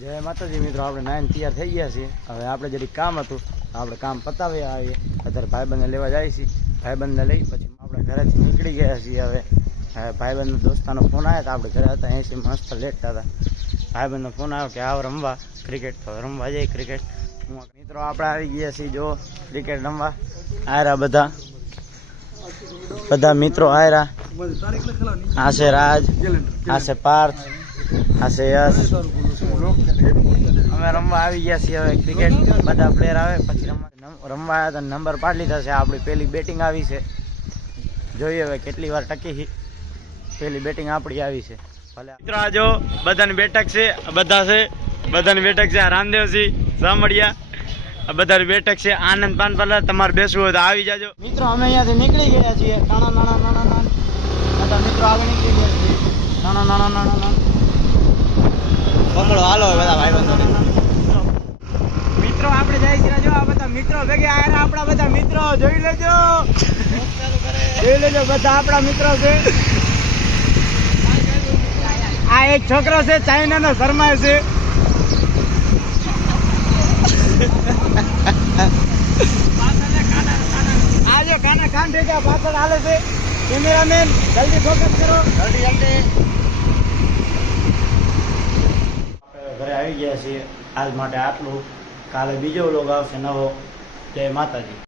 જય માતાજી મિત્રો, આપણે નાઈન તૈયાર થઈ ગયા છીએ. હવે આપણે જરી કામ હતું, આપણે કામ પતાવી આવીએ. અત્યારે ભાઈબંધને લેવા જાય છીએ. ભાઈબંધને લઈ પછી આપણે ઘરેથી નીકળી ગયા છીએ. હવે ભાઈબંધનો દોસ્તાનો ફોન આવ્યો તો આપણે ઘરે હતા એસી મસ્ત લેટતા હતા. ભાઈબંધનો ફોન આવ્યો કે આવ રમવા ક્રિકેટ, તો રમવા જઈએ ક્રિકેટ. મિત્રો આપણે આવી ગયા છીએ જો ક્રિકેટ રમવા. આયરા બધા મિત્રો આયરા. આ છે રાજ, આ છે પાર્થ, આ છે યશ. અમે રમવા આવી ગયા છીએ હવે ક્રિકેટ. બધા પ્લેયર આવે પછી રમવા આવ્યા તો નંબર પાડી લીધા છે. આપણી પહેલી બેટિંગ આવી છે, જોઈએ હવે કેટલી વાર ટકી. પહેલી બેટિંગ આપણી આવી છે. મિત્રો આ જો બધાની બેઠક છે, બધા છે બધાની બેઠક છે. આ રામદેવસિંહ સાંભળિયા, આ બધાની બેઠક છે. આનંદ પાન પાર્લર, તમારે બેસવું હોય તો આવી જાજો. મિત્રો અમે અહીંયાથી નીકળી ગયા છીએ. નાના બધા મિત્રો આગળ નીકળી ગયા છીએ. નાના પકડો હાલો બધા ભાઈબંધો. મિત્રો આપણે જઈ છીએ જો આ બધા મિત્રો ભેગા આવ્યા. આપણા બધા મિત્રો જોઈ લેજો, બધા આપણા મિત્રો છે. આ એક છોકરો છે ચાઇનાનો શરમાય છે. આ જો ખાના ખાન ભેગા પાછળ હાલે છે. કેમેરામેન જલ્દી ફોકસ કરો, જલ્દી. ઘરે આવી ગયા છીએ. આજ માટે આટલું. કાલે બીજો વ્લોગ આવશે નવો. જય માતાજી.